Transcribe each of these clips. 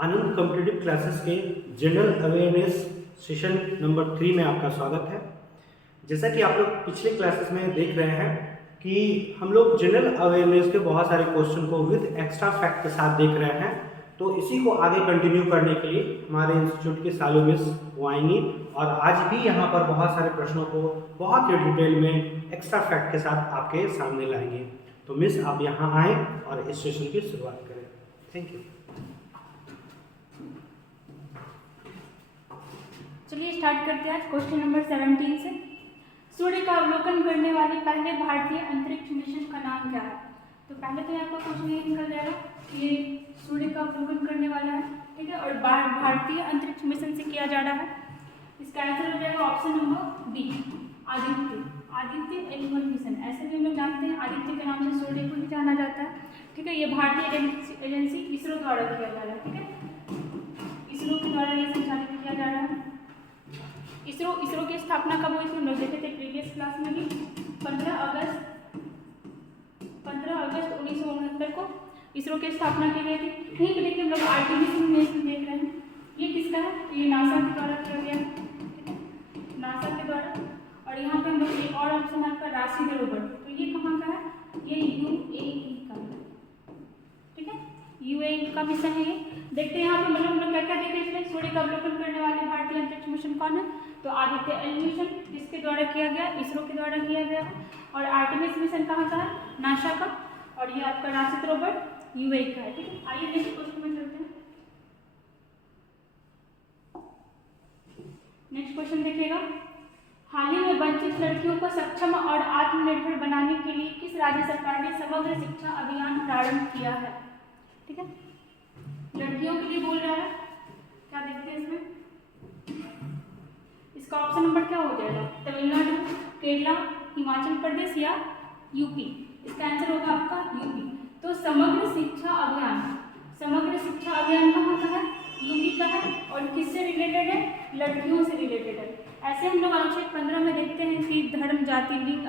आनंद competitive classes के general awareness session number 3 में आपका स्वागत है। जैसा कि आप लोग पिछले क्लासेस में देख रहे हैं कि हम लोग जनरल अवेयरनेस के बहुत सारे क्वेश्चन को विद एक्स्ट्रा फैक्ट के साथ देख रहे हैं, तो इसी को आगे कंटिन्यू करने के लिए हमारे इंस्टीट्यूट के सालों मिस वो आएंगी और आज भी यहाँ पर बहुत सारे प्रश्नों को बहुत ही डिटेल में एक्स्ट्रा फैक्ट के साथ आपके सामने लाएंगे। तो मिस आप यहाँ आएँ और इस सेशन की शुरुआत करें। Thank you. चलिए स्टार्ट करते हैं आज क्वेश्चन नंबर 17 से। सूर्य का अवलोकन करने वाले पहले भारतीय अंतरिक्ष मिशन का नाम क्या है? तो पहले तो आपका क्वेश्चन ये निकल जाएगा कि ये सूर्य का अवलोकन करने वाला है, ठीक है, और भारतीय अंतरिक्ष मिशन से किया जा रहा है। इसका आंसर हो जाएगा ऑप्शन नंबर बी, आदित्य एल1 मिशन। ऐसे भी हम लोग जानते हैं आदित्य के नाम से सूर्य को ही जाना जाता है, ठीक है। ये भारतीय एजेंसी इसरो द्वारा किया जा रहा है, ठीक है, इसरो के द्वारा ये संचालित किया जा रहा है। इसरो की स्थापना कब हुई थी हम लोग देखे थे प्रीवियस क्लास में भी, 15 अगस्त 1969 को इसरो की स्थापना की गई थी। यहीं पे देखिए हम लोग आर्टिमिस मिशन देख रहे हैं, ये किसका है? ये नासा के द्वारा किया गया है, ठीक है, नासा के द्वारा। और यहाँ पे हम लोग एक और ऑप्शन है आपका राशि रोवर, तो ये कहाँ का है? ये यूएई का, ठीक है, यूएई का मिशन है ये। देखते हैं यहाँ पे मतलब हम लोग क्या क्या देखे इसमें। सूर्य का अवलोकन करने वाले भारतीय अंतरिक्ष मिशन कौन है? तो आदित्य एल मिशन किसके द्वारा किया गया? इसरो के द्वारा किया गया। और आर्टेमिस मिशन कहाँ का है? नासा का। और ये आपका राशिद रोवर यूएई का है, ठीक है। आइए नेक्स्ट क्वेश्चन में चलते हैं। नेक्स्ट क्वेश्चन देखिएगा, हाल ही में वंचित लड़कियों को सक्षम और आत्मनिर्भर बनाने के लिए किस राज्य सरकार ने समग्र शिक्षा अभियान प्रारंभ किया है? ठीक है, लड़कियों के लिए बोल रहा है। क्या देखते हैं इसमें? इसका ऑप्शन नंबर क्या हो जाएगा? तमिलनाडु, केरला, हिमाचल प्रदेश या यूपी। इसका आंसर होगा आपका यूपी। तो समग्र शिक्षा अभियान कहाँ का है? यूपी का है। और किससे रिलेटेड है? लड़कियों से रिलेटेड है। ऐसे हम लोग अनुच्छेद 15 में देखते हैं कि धर्म, जाति, लिंग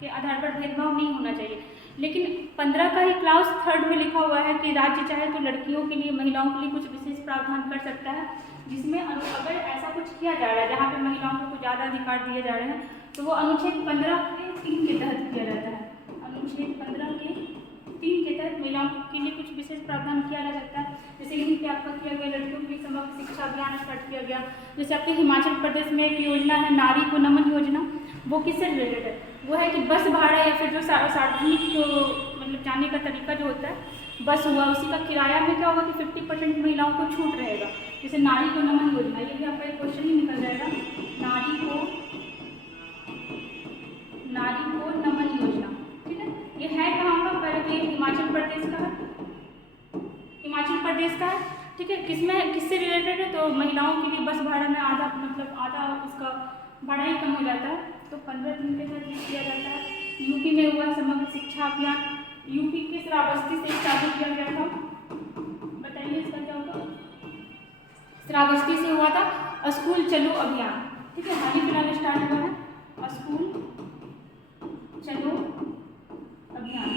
के आधार पर भेदभाव नहीं होना चाहिए, लेकिन 15 का ही क्लास 3 में लिखा हुआ है कि राज्य चाहे तो लड़कियों के लिए, महिलाओं के लिए कुछ विशेष प्रावधान कर सकता है, जिसमें अगर ऐसा कुछ किया जा रहा है जहाँ पे महिलाओं को कुछ ज़्यादा अधिकार दिए जा रहे हैं, तो वो अनुच्छेद 15 के 3 के तहत किया जाता है। अनुच्छेद 15 के 3 के तहत महिलाओं के लिए कुछ विशेष प्रावधान किया जा सकता है। जैसे यहीं पे आपका किया गया लड़कियों के लिए समग्र शिक्षा अभियान स्टार्ट किया गया। जैसे आपके हिमाचल प्रदेश में एक योजना है नारी को नमन योजना, वो किससे रिलेटेड है? वो है कि बस भाड़ा या फिर जो सार्वजनिक मतलब जाने का तरीका जो होता है, बस हुआ, उसी का किराया में क्या होगा कि 50% महिलाओं को छूट रहेगा। जैसे नारी को नमन योजना, ये भी आपका एक क्वेश्चन ही निकल जाएगा, नारी को नमन योजना, ठीक है। ये है कहाँ का? पहले तो ये हिमाचल प्रदेश का है, ठीक है। किससे रिलेटेड है? तो महिलाओं के लिए बस भाड़ा में आधा उसका भाड़ा ही कम हो जाता है, तो 15 दिन के तहत किया जाता है। यूपी में हुआ समग्र शिक्षा अभियान, यूपी के श्रावस्ती से चालू किया गया था। बताइए इसका क्या होगा? श्रावस्ती से हुआ था स्कूल चलो अभियान, ठीक है, हाल ही फिलहाल स्टार्ट हुआ है स्कूल चलो अभियान,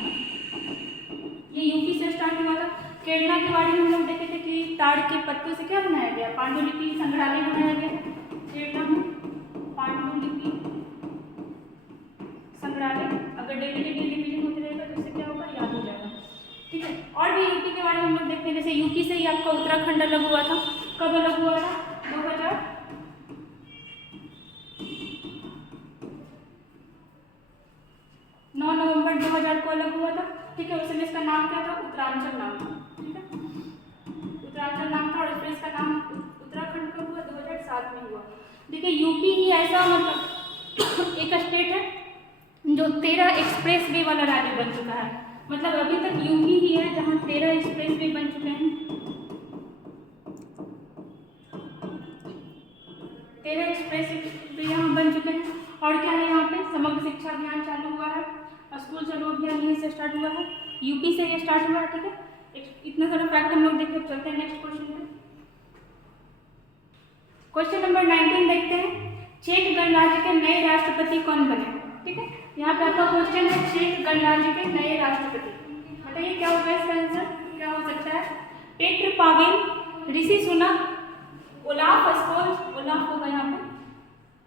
ये यूपी से स्टार्ट हुआ था। केरला के बारे में हम लोग देखे थे कि ताड़ के पत्तों से क्या बनाया गया? पांडुलिपि संग्रहालय बनाया गया केरला में, पांडुलिपि संग्रहालय। अगर डेली रिवीजन होते रहेगा तो इससे क्या होगा? याद हो जाएगा, ठीक है। और भी यूपी के बारे में हम लोग देखते हैं, जैसे यूपी से ही आपका उत्तराखंड अलग हुआ था। कब अलग हुआ था? 9 नवंबर 2000 को अलग हुआ था, ठीक है। उस समय इसका नाम क्या था? उत्तरांचल नाम था, ठीक है, उत्तरांचल नाम था। और फिर इसका नाम उत्तराखंड कब हुआ? 2007 में हुआ। देखिए यूपी ही ऐसा मतलब एक स्टेट है जो 13 एक्सप्रेस वे वाला राज्य बन चुका है। मतलब अभी तक यूपी ही है जहाँ 13 एक्सप्रेस वे बन चुके हैं, 13 एक्सप्रेस वे यहाँ बन चुके हैं। और क्या है यहाँ पे? समग्र शिक्षा अभियान चालू हुआ है, स्कूल चलो अभियान यहीं से स्टार्ट हुआ है, यूपी से ये स्टार्ट हुआ है, ठीक है। इतना सारा फैक्ट हम लोग देखे। चलते हैं नेक्स्ट क्वेश्चन पे। क्वेश्चन नंबर 19 देखते हैं, चेक गणराज्य के नए राष्ट्रपति कौन बने? ठीक है, यहाँ पे आपका क्वेश्चन है चेक गणराज्य के नए राष्ट्रपति। बताइए क्या होगा इसका आंसर? क्या हो सकता है? Petr Pavel Rishi Sunak, Olaf Scholz, Olaf होगा यहाँ पे,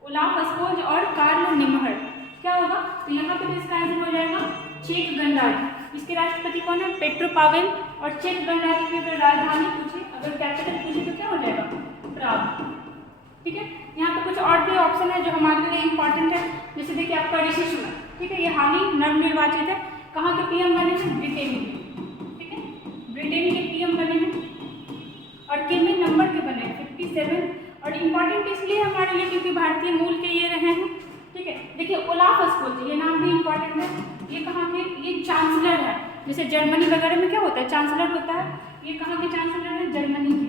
ओलाफ स्कोल्ज और कार्ल निम्हर। क्या होगा? तो यहाँ पे तो इसका आंसर हो जाएगा चेक गणराज्य। इसके राष्ट्रपति कौन है? Petro Pavel. और चेक गणराज्य की अगर राजधानी पूछे, अगर कैपिटल पूछे तो क्या हो जाएगा? प्राग। ठीक है, यहाँ पे कुछ और भी ऑप्शन है जो हमारे लिए इंपॉर्टेंट है। जैसे देखिए आपका ऋषि सुनक, ठीक है, ये हाल ही नवनिर्वाचित है। कहाँ के पीएम बने हैं? ब्रिटेन के। ठीक है, ब्रिटेन के पीएम बने हैं और कितने नंबर के बने हैं? 57। और इम्पॉर्टेंट इसलिए हमारे लिए क्योंकि भारतीय मूल के ये रहे हैं। ठीक है, देखिए ओलाफ स्कोल्ज, ये नाम भी इम्पॉर्टेंट है। ये कहाँ के? ये चांसलर है। जैसे जर्मनी वगैरह में क्या होता है? चांसलर होता है। ये कहाँ के चांसलर है? जर्मनी के।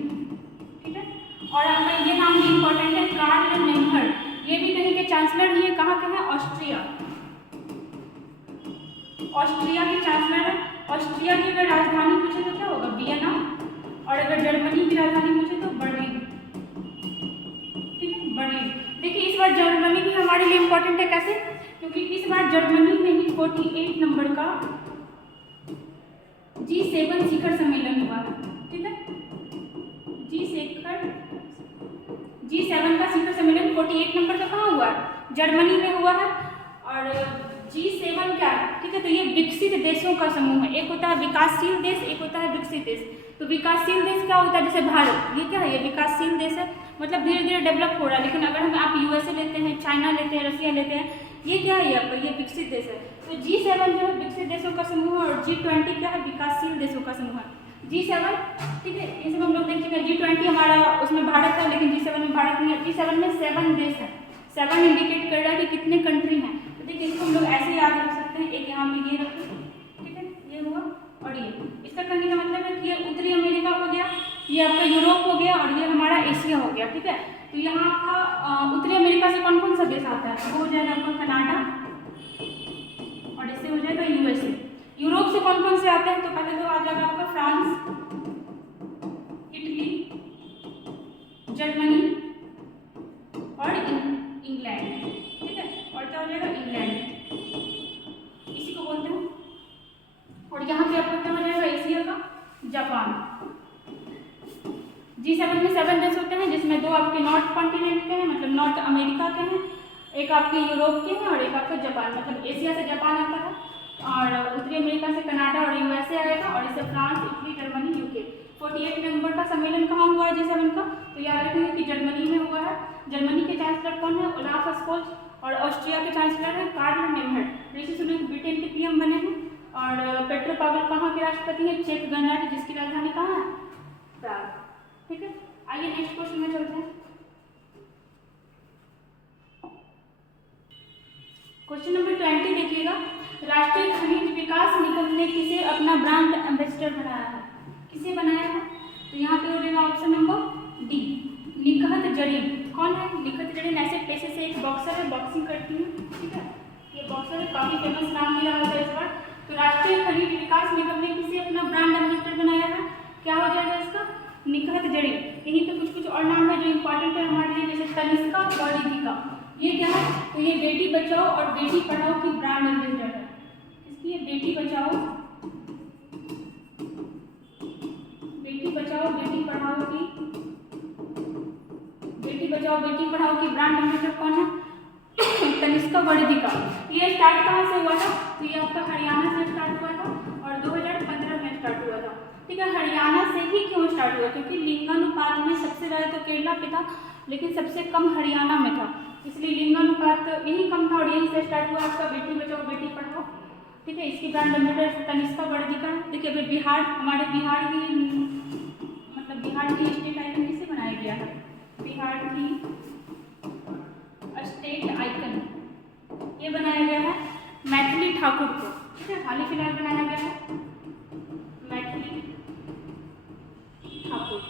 ठीक है, और हमें ये नाम भी इम्पॉर्टेंट है, कार्ल निम्हर। ये भी कहीं के चांसलर ही है। कहाँ के हैं? ऑस्ट्रिया। ऑस्ट्रिया के चांसलर है। ऑस्ट्रिया की अगर राजधानी पूछे तो क्या होगा? वियना। और अगर जर्मनी की राजधानी पूछे तो बर्लिन। ठीक है, बर्लिन। देखिए इस बार जर्मनी भी हमारे लिए इम्पोर्टेंट है। कैसे? क्योंकि इस बार जर्मनी में ही 48 नंबर का G7 शिखर सम्मेलन हुआ है। ठीक है, G7 का शिखर सम्मेलन 48 नंबर का कहाँ हुआ है? जर्मनी में हुआ है। और G7 क्या है? ठीक है, तो ये विकसित देशों का समूह है। एक होता है विकासशील देश, एक होता है विकसित देश। तो विकासशील देश क्या होता है? जैसे भारत, ये क्या है? ये विकासशील देश है, मतलब धीरे धीरे डेवलप हो रहा है। लेकिन अगर हम आप यूएसए लेते हैं, चाइना लेते हैं, रसिया लेते हैं, ये क्या है? आपका ये विकसित देश है। तो G7 जो है विकसित देशों का समूह है और G20 क्या है? विकासशील देशों का समूह है। G7, ठीक है, ये सब हम लोग देख चुके हैं। G20 हमारा उसमें भारत है, लेकिन G7 में भारत नहीं है। G7 में 7 देश है। 7 इंडिकेट कर रहा है कि कितने कंट्री हैं। तो देखिए इसको हम लोग ऐसे याद रख सकते हैं। एक यहाँ पे ये रखें, ठीक है, ये हुआ। और ये इसका कहने का मतलब है कि ये उत्तरी अमेरिका हो गया, ये आपका यूरोप हो गया और ये हमारा एशिया हो गया। ठीक है, तो यहाँ आपका उत्तरी अमेरिका से कौन कौन सा देश आता है? वो हो जाएगा आपका कनाडा और इससे हो जाएगा यूएसए। यूरोप से कौन कौन से आते हैं? तो पहले तो आ जाएगा आपका फ्रांस, इटली, जर्मनी और इंग्लैंड। ठीक है, और क्या हो जाएगा? इंग्लैंड, इसी को बोलते हैं। और यहाँ पे आपका क्या हो जाएगा? एशिया का जापान। G7 में 7 देश होते हैं, जिसमें 2 आपके नॉर्थ कॉन्टिनेंट के हैं, मतलब नॉर्थ अमेरिका के हैं, एक आपके यूरोप के हैं और एक आपका जापान, मतलब एशिया से जापान आता है। और उत्तरी अमेरिका से कनाडा और यूएसए आएगा और इससे France, Italy, Germany, UK. 48 number का सम्मेलन कहाँ हुआ है G7 का? तो याद रखेंगे कि जर्मनी में हुआ है। जर्मनी के चांसलर कौन है? Olaf Scholz. और ऑस्ट्रिया के चांसलर है कार्ल निम्हर। ऋषि सुनक ब्रिटेन के पीएम बने हैं। और पेट्रो पावेल कहाँ के राष्ट्रपति हैं? चेक गणराज्य, जिसकी राजधानी कहाँ है? प्राग। ठीक है, आइए नेक्स्ट क्वेश्चन में चलते हैं। क्वेश्चन नंबर 20 देखिएगा। राष्ट्रीय खनिज विकास निगम ने किसे अपना ब्रांड एम्बेसडर बनाया है? किसे बनाया है? तो यहाँ पे हो जाएगा option number D, Nikhat Zareen. कौन है निखत जरीन? ऐसे पेशे से एक बॉक्सर है, बॉक्सिंग करती है। ठीक है, ये बॉक्सर है, काफी फेमस नाम भी रहा होगा इस बार। तो राष्ट्रीय खनिज विकास निगम ने किसे अपना ब्रांड एम्बेसडर बनाया है? क्या हो जाएगा इसका? निखत जरीन। यहीं पे कुछ कुछ और नाम है जो इम्पोर्टेंट है हमारे लिए, जैसे तनिष्का और रिधिका। ये क्या है? तो ये बेटी बचाओ और बेटी पढ़ाओ की ब्रांड एम्बेसडर है। इसकी बेटी बचाओ बेटी पढ़ाओ की, बेटी बचाओ बेटी पढ़ाओ की ब्रांड एम्बेसडर कौन है? तनिष्का वर्धिका। ये स्टार्ट कहाँ से हुआ था? तो ये आपका हरियाणा से स्टार्ट हुआ था और 2015 में स्टार्ट हुआ था। ठीक है, हरियाणा से ही क्यों स्टार्ट हुआ? क्योंकि लिंगानुपात में सबसे ज़्यादा तो केरला पे था, लेकिन सबसे कम हरियाणा में था, इसलिए लिंगानुपात यही कम था और यहीं से स्टार्ट हुआ आपका बेटी बचाओ बेटी पढ़ाओ। ठीक है, इसकी ब्रांड एम्बेसडर तनिष्का वर्धिका। देखिए अभी बिहार, हमारे बिहार की, मतलब बिहार की स्टेट आइकन किसे बनाया गया है? बिहार की स्टेट आइकन ये बनाया गया है मैथिली ठाकुर को। ठीक है, हाल ही फिलहाल बनाया गया है मैथिली ठाकुर।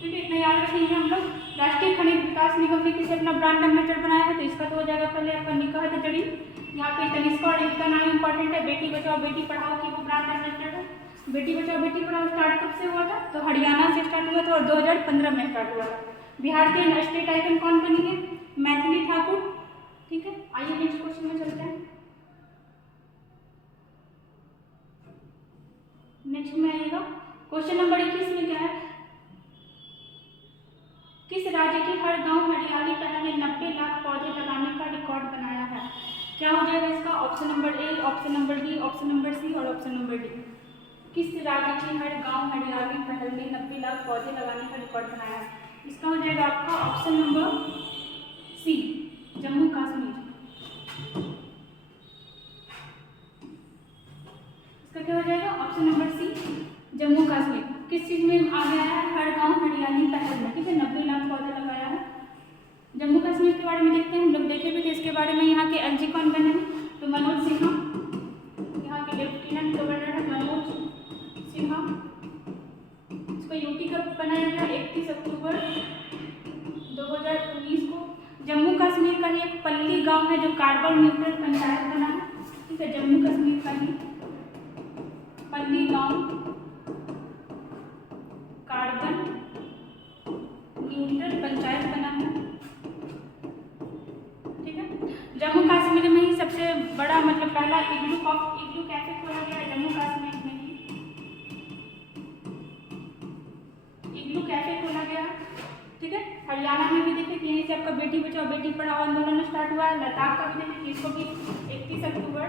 ठीक है, इतना याद रखेंगे हम लोग। राष्ट्रीय खनिज विकास निगम ने किसे अपना ब्रांड एम्बेसडर बनाया है? तो इसका तो हो जाएगा पहले आपका निखत जरीन। यहाँ पे तनिष्का और इनका नाम इंपॉर्टेंट है, बेटी बचाओ बेटी पढ़ाओ की वो ब्रांड एम्बेसडर है। बेटी बचाओ बेटी पढ़ाओ स्टार्ट कब से हुआ था? तो हरियाणा से स्टार्ट हुआ था और 2015 में स्टार्ट हुआ था। बिहार के स्टेट आइकन कौन बनी है? मैथिली ठाकुर। ठीक है, आइए नेक्स्ट क्वेश्चन में चलते हैं। नेक्स्ट में आएगा क्वेश्चन नंबर 21 में क्या है? राज्य की हर गांव हरियाली पहल ने 90 लाख पौधे लगाने का रिकॉर्ड बनाया है? क्या हो जाएगा इसका? Option number A, option number B, option number C और ऑप्शन नंबर डी। किस राज्य की हर गांव हरियाली पहल ने 90 लाख पौधे लगाने का रिकॉर्ड बनाया है? इसका हो जाएगा आपका option number C, Jammu Kashmir. इसका क्या हो जाएगा? Option number C, Jammu Kashmir. किस चीज में आ गया है? हर गांव हरियाली पहल में, ठीक है, 90 लाख पौधे लगाया है। जम्मू कश्मीर के बारे में देखते हैं, हम लोग देखे भी थे इसके बारे में। यहाँ के एलजी कौन बने हैं? तो मनोज सिन्हा, यहाँ के लेफ्टिनेंट गवर्नर है मनोज सिन्हा। इसको यूटी कब बनाया गया? 31 अक्टूबर 2019 को। जम्मू कश्मीर का ही एक पल्ली गांव है जो कार्बन न्यूट्रल पंचायत बना है, ठीक है, जम्मू कश्मीर का ही पल्ली गांव कार्बन न्यूट्रल पंचायत बना है, ठीक है। जम्मू कश्मीर में ही सबसे बड़ा मतलब पहला इग्लू कैफे खोला गया है जम्मू कश्मीर में ही, इग्लू कैफे खोला गया, ठीक है। हरियाणा में भी देखे कि यहीं से आपका बेटी बचाओ बेटी पढ़ाओ आंदोलन स्टार्ट हुआ है। लद्दाख का भी देखे कि इसको भी 31 अक्टूबर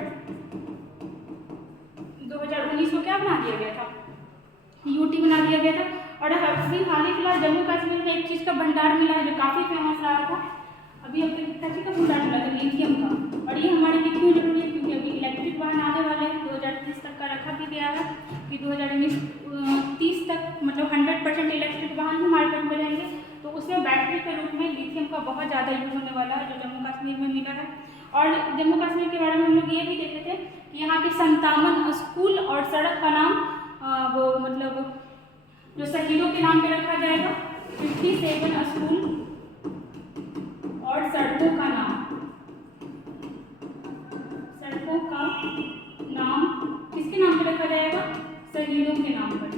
2019 को क्या बना दिया गया था? यूटी बना दिया गया था। और अभी हाल ही फिलहाल जम्मू कश्मीर में एक चीज़ का भंडार मिला है जो काफ़ी फेमस रहा था। अभी हमको कितना चीज़ का भंडार मिला था? लिथियम का। और ये हमारे लिए क्यों जरूरी है? क्योंकि अभी इलेक्ट्रिक वाहन आने वाले हैं। 2030 तक का रखा भी गया है कि 2030 तक मतलब 100% इलेक्ट्रिक वाहन ही मार्केट में रहेंगे। तो उसमें बैटरी के रूप में लिथियम का बहुत ज़्यादा यूज होने वाला है जो जम्मू कश्मीर में मिला है। और जम्मू कश्मीर के बारे में हम लोग ये भी देखे थे कि यहाँ के 57 स्कूल और सड़क का नाम वो मतलब जो शहीदों के नाम पे रखा जाएगा। 57 स्कूल और सड़कों का नाम किसके नाम पे रखा जाएगा? शहीदों के नाम पर।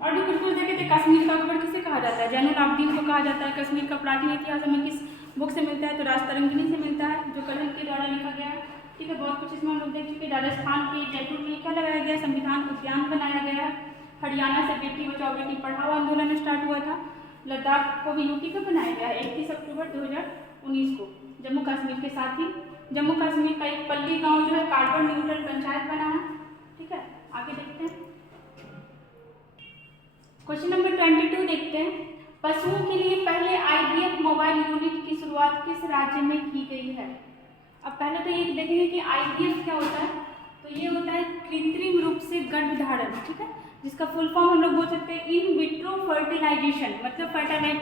और जो कुछ देखे थे कश्मीर का अकबर किसे कहा जाता है? जैनुल आबदीन को कहा जाता है। कश्मीर का प्राचीन इतिहास हमें किस बुक से मिलता है? तो राजतरंगिणी से मिलता है जो कलम के द्वारा लिखा गया है, ठीक है। बहुत कुछ इसमें हम लोग देख चुके हैं। राजस्थान के जयपुर में क्या लगाया गया? संविधान उद्यान बनाया गया है। हरियाणा से बेटी बचाओ बेटी पढ़ाओ आंदोलन स्टार्ट हुआ था। लद्दाख को भी यूटी का बनाया गया है 31 अक्टूबर 2019 को। जम्मू कश्मीर के साथ ही जम्मू कश्मीर का एक पल्ली गांव जो है कार्बन न्यूट्रल पंचायत बना है, ठीक है। आगे देखते हैं क्वेश्चन नंबर 22 देखते हैं। पशुओं के लिए पहले IVF मोबाइल यूनिट की शुरुआत किस राज्य में की गई है? अब पहले तो ये देखेंगे कि IVF क्या होता है। तो ये होता है कृत्रिम रूप से गर्भधारण, ठीक है, जिसका फुल फॉर्म हम लोग बोल सकते हैं इन विट्रो फर्टिलाइजेशन। मतलब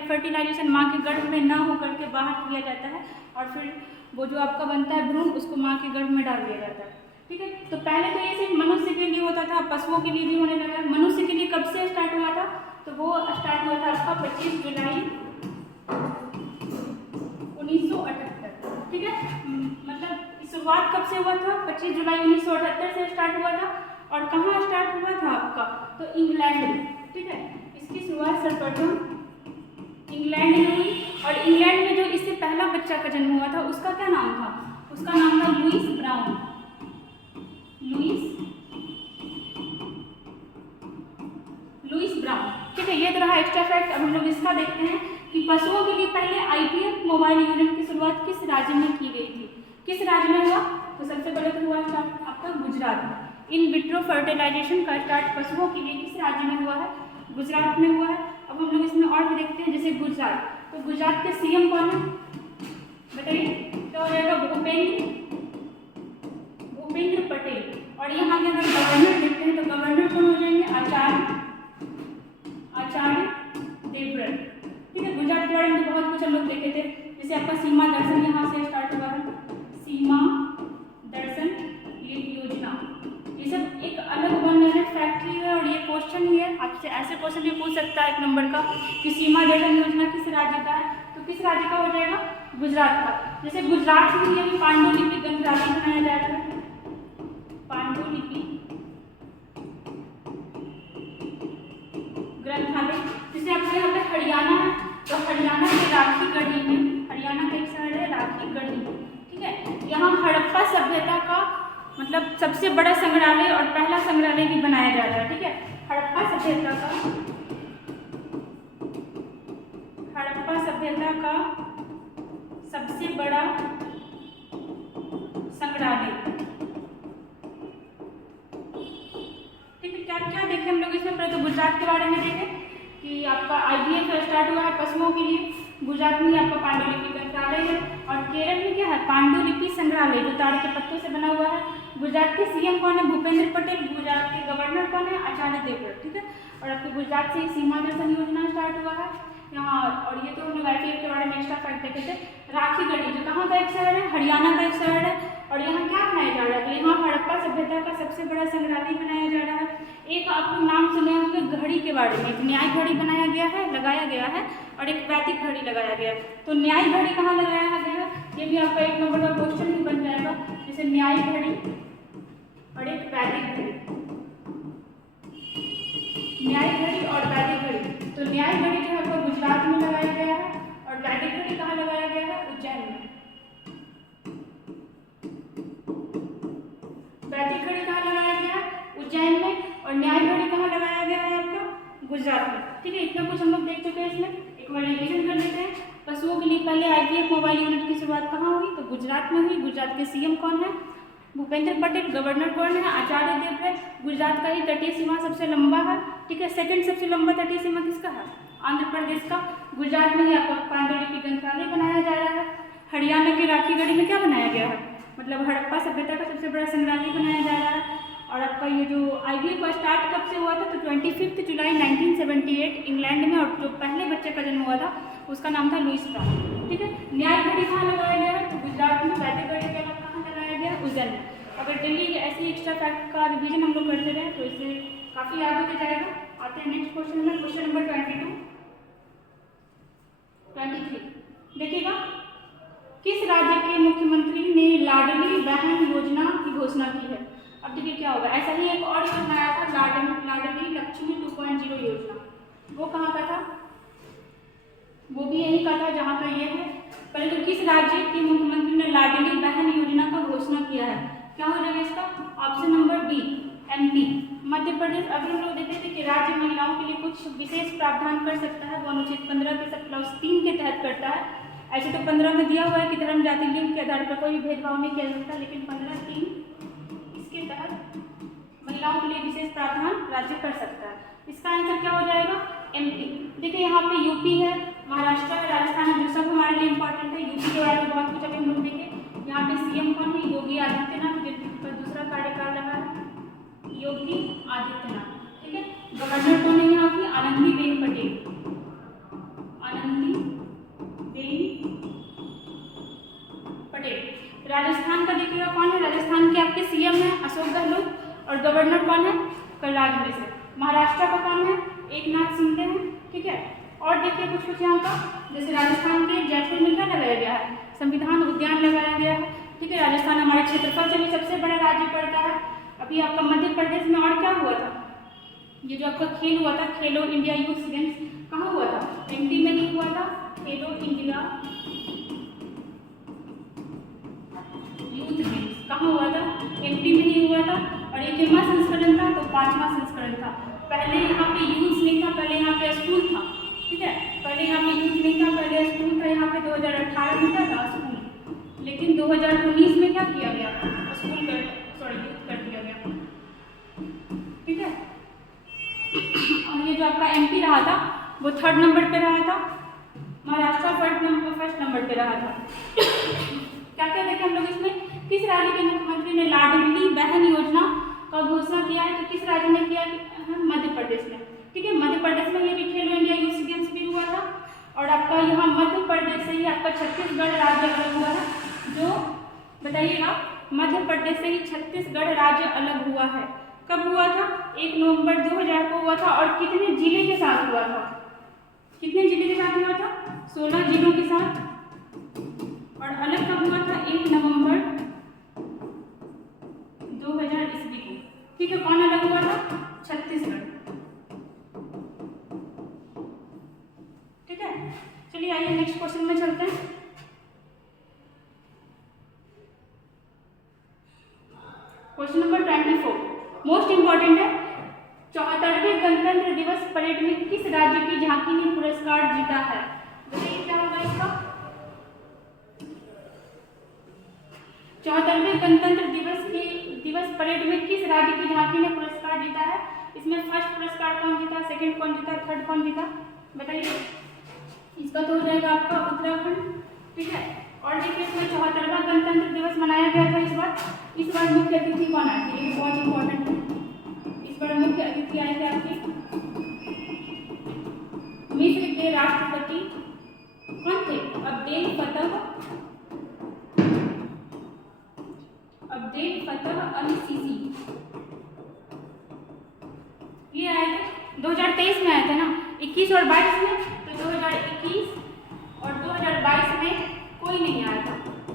फर्टिलाइजेशन माँ के गर्भ में ना होकर के बाहर किया जाता है और फिर वो जो आपका बनता है भ्रूण उसको माँ के गर्भ में डाल दिया जाता है, ठीक है। तो पहले तो ये सिर्फ मनुष्य के लिए होता था, पशुओं के लिए भी होने लगा। मनुष्य के लिए कब से स्टार्ट हुआ था? तो वो स्टार्ट हुआ था आपका 25 जुलाई 1978, ठीक है। मतलब शुरुआत कब से हुआ था? 25 जुलाई 1978 से स्टार्ट हुआ था। और कहाँ स्टार्ट हुआ था आपका? तो इंग्लैंड में, ठीक है। इसकी शुरुआत सर्वप्रथम इंग्लैंड में हुई। और इंग्लैंड में जो इससे पहला बच्चा का जन्म हुआ था उसका क्या नाम था? उसका नाम था लुईस ब्राउन। लुईस ब्राउन, ठीक है। ये तो रहा एक्स्ट्रा फैक्ट। अब हम लोग इसका देखते हैं कि पशुओं के लिए पहले IVF मोबाइल यूनिट की शुरुआत किस राज्य में की गई थी? किस राज्य में हुआ? तो सबसे पहले तो हुआ स्टार्ट आपका गुजरात में। इन विट्रो फर्टिलाइजेशन का स्टार्ट पशुओं के लिए किस राज्य में हुआ है? गुजरात में हुआ है। अब हम लोग इसमें और भी देखते हैं, जैसे गुजरात। तो गुजरात के CM कौन है बताइए? तो हो जाएगा भूपेंद्र पटेल। और यहाँ के अगर गवर्नर देखते हैं तो गवर्नर कौन हो जाएंगे? आचार्य देवव्रत, ठीक है। गुजरात के बारे में तो बहुत कुछ हम लोग देखे थे, जैसे आपका सीमा दर्शन यहाँ से स्टार्ट हुआ है, सीमा दर्शन योजना। ये सब एक अलग 100 फैक्ट ही है और ये क्वेश्चन ही है। आपसे ऐसे क्वेश्चन भी पूछ सकता है 1 नंबर का कि सीमा दर्शन योजना किस राज्य का है? तो किस राज्य का हो जाएगा? गुजरात का। जैसे गुजरात में ये भी पांडुलिपि ग्रंथालय बनाया जा रहा है, पांडुलिपि ग्रंथालय। जैसे आपके यहाँ पे हरियाणा है तो हरियाणा के राखीगढ़ी में, हरियाणा का एक शहर है राखीगढ़ी, ठीक है। यहाँ हड़प्पा सभ्यता का मतलब सबसे बड़ा संग्रहालय और पहला संग्रहालय भी बनाया जा रहा है, ठीक है। हड़प्पा सभ्यता का सभ्यता का सबसे बड़ा संग्रहालय। ठीक है, क्या क्या देखें हम लोग इसमें? पहले तो गुजरात के बारे में देखें कि आपका IVF स्टार्ट हुआ है पशुओं के लिए। गुजरात में आपका पांडुलिपि संग्रहालय है। और केरल में क्या है? पांडुलिपि संग्रहालय, जो ताड़ के पत्तों से बना हुआ है। गुजरात के CM कौन है? भूपेंद्र पटेल। गुजरात के गवर्नर कौन है? आचार्य देवव्रत। ठीक है, और आपके गुजरात से सीमा दर्शन योजना स्टार्ट हुआ है यहाँ। और ये तो हम लोग IVF के बारे में एक्स्ट्रा फैक्ट देखे थे। राखीगढ़ी जो कहाँ का एक शहर है? हरियाणा का एक शहर है। और यहाँ क्या बनाया जा रहा है? तो यहाँ हड़प्पा सभ्यता का सबसे बड़ा संग्रहालय बनाया जा रहा है। एक आप लोग नाम सुने होंगे घड़ी के बारे में। एक न्याय घड़ी बनाया गया है, लगाया गया है, और एक वैदिक घड़ी लगाया गया है। तो न्याय घड़ी कहाँ लगाया गया है? ये भी आपका 1 नंबर का क्वेश्चन भी बन जाएगा, जैसे न्याय घड़ी और एक वैदिक घड़ी। न्याय घड़ी और वैदिक घड़ी। तो न्याय घड़ी जो है आपको गुजरात में लगाया गया है, और वैदिक घड़ी कहाँ लगाया गया है? उज्जैन में। वैदिक घड़ी कहाँ लगाया गया है? उज्जैन में। और न्याय घड़ी कहाँ लगाया गया है? आपका गुजरात में। ठीक है, इतना कुछ हम लोग देख चुके हैं। इसमें एक बार रिवीजन कर लेते हैं। पशुओं के लिए पहले IVF मोबाइल यूनिट की शुरुआत कहाँ हुई? तो गुजरात में हुई। गुजरात के CM कौन है? भूपेंद्र पटेल। गवर्नर कौन है? आचार्य देवव्रत। गुजरात का ही तटीय सीमा सबसे लंबा है। ठीक है, सेकंड सबसे लंबा तटीय सीमा किसका है? आंध्र प्रदेश का। गुजरात में ही आपका पांडुलिपि ग्रंथालय बनाया जा रहा है। हरियाणा के राखीगढ़ी में क्या बनाया गया है? मतलब हड़प्पा सभ्यता का सबसे बड़ा संग्रहालय बनाया जा रहा है। और आपका ये जो IVF का स्टार्ट कब से हुआ था? तो 25 जुलाई 1978 इंग्लैंड में। और जो पहले बच्चे का जन्म हुआ था उसका नाम था लुईस ब्राउन। ठीक है, न्याय घड़ी कहाँ लगाया गया है? तो गुजरात में। वैदिक घड़ी का कहाँ लगाया गया? उज्जैन में। अगर डेली ऐसे ही एक्स्ट्रा फैक्ट का रिवीजन हम लोग करते रहे तो इससे काफ़ी याद होते जाएगा। आते हैं नेक्स्ट क्वेश्चन में, क्वेश्चन नंबर 23। देखिएगा, किस राज्य के मुख्यमंत्री ने लाडली बहन योजना की घोषणा की है? अब देखिए क्या होगा। ऐसा ही एक और योजना आया था, लाडली लक्ष्मी 2.0 योजना। वो कहाँ का था? वो भी यही का था जहाँ का ये है। पहले तो किस राज्य के मुख्यमंत्री ने लाडली बहन योजना का घोषणा किया है? क्या हो जाएगा इसका? Option number B, MP। Madhya Pradesh. अभी हम लोग देखते थे कि राज्य महिलाओं के लिए कुछ विशेष प्रावधान कर सकता है, वो अनुच्छेद 15 के सब क्लॉज 3 के तहत करता है। ऐसे तो 15 में दिया हुआ है कि धर्म जाति लिंग के आधार पर कोई भी भेदभाव नहीं किया जाता, लेकिन 15(3) इसके तहत महिलाओं के लिए विशेष प्रावधान राज्य कर सकता है। इसका आंसर क्या हो जाएगा? MP। देखिए यहाँ पे UP है, महाराष्ट्र है, राजस्थान है, जो सब हमारे लिए इंपॉर्टेंट है। UP के बारे में बहुत कुछ अभी हम लोग देखें। यहाँ पे CM कौन है? योगी आदित्यनाथ, जिनका दूसरा कार्यकाल रहा है योगी आदित्यनाथ। ठीक है, गवर्नर कौन है यहाँ की? आनंदीबेन पटेल। आनंदीबेन पटेल। राजस्थान का देखिएगा कौन है? राजस्थान के आपके CM है अशोक गहलोत, और गवर्नर कौन है? कलराज मिश्र। महाराष्ट्र का कौन है? एकनाथ शिंदे है। ठीक है, और देखिए कुछ कुछ यहाँ का, जैसे राजस्थान के जयपुर में क्या लगाया गया है? संविधान उद्यान लगाया गया है। ठीक है, राजस्थान हमारे क्षेत्रफल से भी सबसे बड़ा राज्य पड़ता है। अभी आपका मध्य प्रदेश में और क्या हुआ था? ये जो आपका खेल हुआ था, खेलो इंडिया यूथ गेम्स, कहाँ हुआ था? MP में ही हुआ था। खेलो इंडिया यूथ गेम्स कहाँ हुआ था? MP में ही हुआ था। और ये कितना संस्करण था? तो 5वां संस्करण था। पहले यहाँ पे यूथ नहीं था, पहले यहाँ पे स्कूल था। ठीक है, पहले यहाँ पे यूथ नहीं था, पहले स्कूल था। यहाँ पे 2018 में क्या था? स्कूल। लेकिन 2019 में क्या किया गया? स्कूल यूथ कर दिया गया। ठीक है, और ये जो आपका MP रहा था वो 3rd नंबर पे रहा था। महाराष्ट्र फर्स्ट नंबर पे रहा था। क्या क्या देखें हम लोग इसमें? किस राज्य के मुख्यमंत्री ने लाडली बहन योजना का घोषणा किया है? तो किस राज्य ने किया? मध्य प्रदेश में। ठीक है, मध्य प्रदेश में ये भी खेलो इंडिया यूथ गेम्स भी हुआ था। और आपका यहाँ मध्य प्रदेश से ही आपका छत्तीसगढ़ राज्य अलग हुआ है। जो बताइएगा, मध्य प्रदेश से ही छत्तीसगढ़ राज्य अलग हुआ है। कब हुआ था? 1 नवंबर 2000 को हुआ था। और कितने जिले के साथ हुआ था? कितने जिले के साथ हुआ था? 16 जिलों के साथ। और अलग कब हुआ था? 1 नवंबर 2000 ईस्वी को। ठीक है, कौन अलग हुआ था? छत्तीसगढ़। ठीक है, चलिए आइए नेक्स्ट क्वेश्चन में चलते हैं। क्वेश्चन नंबर 24 मोस्ट इंपॉर्टेंट है। 74वें गणतंत्र दिवस परेड में किस राज्य की झांकी ने पुरस्कार जीता है? बताइए क्या होगा 74वें गणतंत्र दिवस परेड में किस राज्य की झांकी ने पुरस्कार जीता है? इसमें फर्स्ट पुरस्कार कौन जीता, सेकंड कौन जीता, थर्ड कौन जीता, बताइए। इसका तो हो जाएगा आपका उत्तराखंड, ठीक है। और देखिए इसमें 74वां गणतंत्र दिवस मनाया गया था इस बार मुख्य अतिथि कौन आए थे, ये बहुत इंपॉर्टेंट है। इस बार मुख्य अतिथि आए थे आपके मिस्र के राष्ट्रपति कौन थे? अब्देल फतह अल सीसी, ये आए थे 2023 में, आए थे ना 21 और 22 में। तो 2021 और 2022 में कोई नहीं आया था,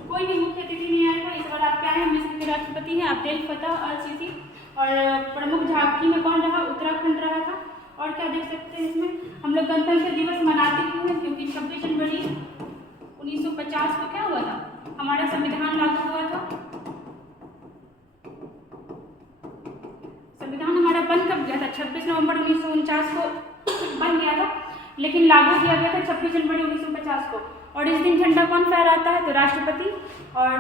कोई भी मुख्य अतिथि नहीं आया था। इस बार आप क्या है, मिस्र के राष्ट्रपति हैं अब्देल फतह अल सीसी। और प्रमुख झांकी में कौन रहा? उत्तराखंड रहा था। और क्या देख सकते हैं इसमें, हम लोग गणतंत्र दिवस मनाते क्यों हैं? क्योंकि 26 जनवरी 1950 को क्या हुआ था, हमारा संविधान लागू हुआ था। संविधान हमारा बन कब गया था? 26 नवंबर 1949 को बन गया था, लेकिन लागू किया गया था 26 जनवरी 1950 को। और इस दिन झंडा कौन फहराता है? तो राष्ट्रपति। और